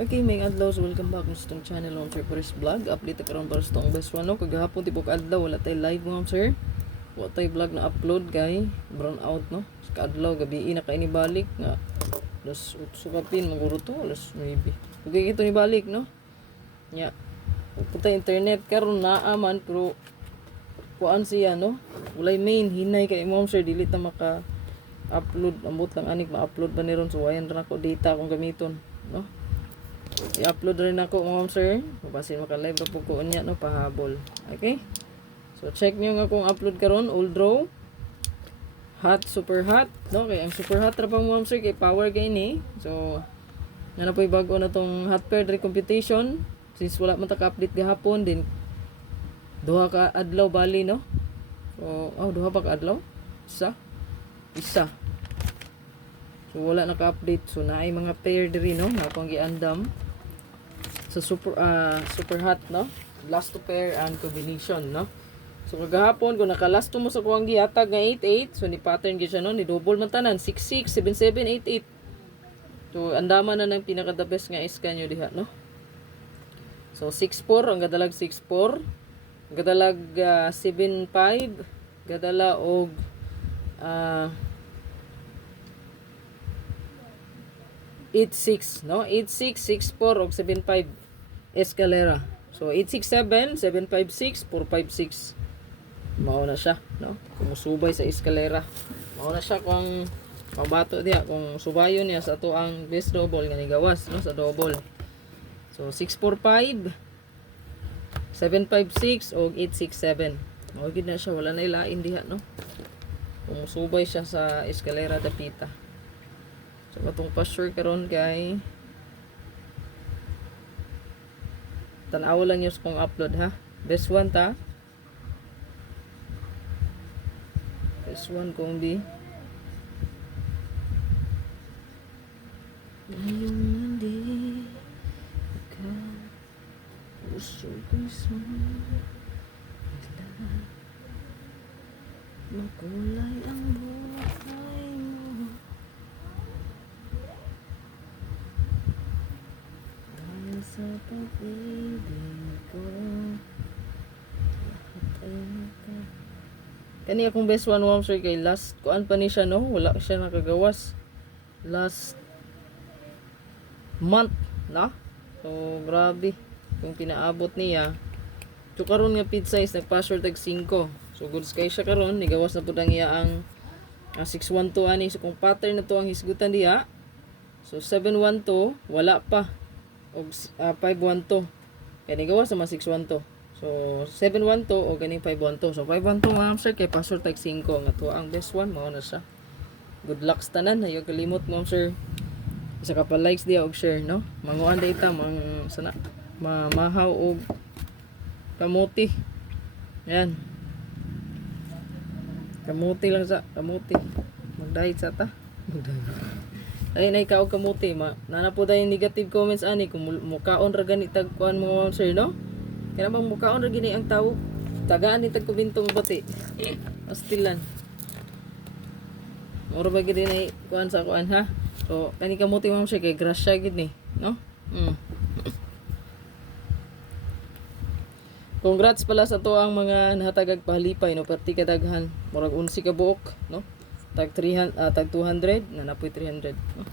Okay, may adlaw, so welcome back sa itong channel ng Sir Paris Vlog. Update karon para sa itong best one, no? Kagahapon, tibok adlaw, wala tayo live mga sir. Wala tayo vlog na upload, kay brown out, no? Sa adlaw, gabi na kayo ni balik, nga. Alas, sukapin, maguro to, alas, maybe. Okay, ito ni balik, no? Nya, punta internet, karon naaman, pero, kuan siya, no? Walay main, hinay kay mom sir, dili ta maka-upload, ambot lang anik, ma-upload ba ni ron, so ayan rin ako data akong gamiton, no? I-upload rin ako mga sir. Mapasin maka-live na po ko niya, no, pahabol. Okay? So, check nyo nga kung upload karon old draw. Hot, super hot. No? Kaya ang super hot rapang mga sir, kay power kay ni. So, nga na po bago na tong hot paired recomputation. Since wala man taka-update gahapon, din duha ka adlaw bali, no? So, duha pa ka adlaw? Isa. So, wala naka-update. So, naay mga pair diri, no? Na akong giandam. So, super hot, no? Last to pair and combination, no? So, kagahapon, kung naka-last to mo sa kuwang gihatag nga 88, so, ni pattern gid siya, no? Ni double man tanan, 66, 77, 88. So, andaman na ng pinaka-the best nga iska nyo diha, no? So, 64, ang gadalag 64. Ang gadalag 75. Gadala og 86, no? 86, 64 og 75 escalera. So 867, 756, 456. Mao na siya, no? Kumusubay sa escalera. Mao na siya kung pambato diha kung subayon niya sa ato ang best double nga ni gawas, no, sa double. So 645, 756 og 867. Mao gid na siya, wala na ilain diha, no? Kumusubay siya sa escalera dapita. So katong pa-sure karon kay tanaw lang yung kung upload, ha. Best one ta. Best one kung di. Ngayong hindi ka puso puso makulay ang buhay mo dahil sa pag-ibig ko lahat ay mata. Kani akong best one mom sir kay last kuan pa ni siya, no, wala siya nakagawas last month, no? So grabe yung pinaabot niya. So karon nga feed size nagpa-sure tag 5. So goods kay siya karon, nigawas na pud ang iya ang 612 ani. So kung pattern na to ang hisgutan diha. So 712 wala pa og 512. Kay nigawas na 612. So 712 o ganing 512. So 512 ma'am sir kay pasur tag 5 nga to ang best one mao na siya. Good luck sa tanan, ayo kalimot ma'am sir. Isa ka pa likes diha og share, no? Manguan data mang sana mamahaw og kamuti. Yan. Kamuti lang sa kamuti. Magdahit sa ta. Ay nay kaog kamuti ma. Nana po dayon negative comments ani kung mukaon ra gani tag kuan mo sir, no? Kaya bang mukaon ra gini ang tawo. Tagaan ni tag kubintong bati. Astilan. Oro ba gid nay kuan sa kuan, ha? So kani kamuti mo sir kay grasya gid ni, no? Congrats pala sa to ang mga nahatagag pahalipay, no, perti kadaghan murag 11 ka buok, no, tag 300 tag 200 na napoy 300, no.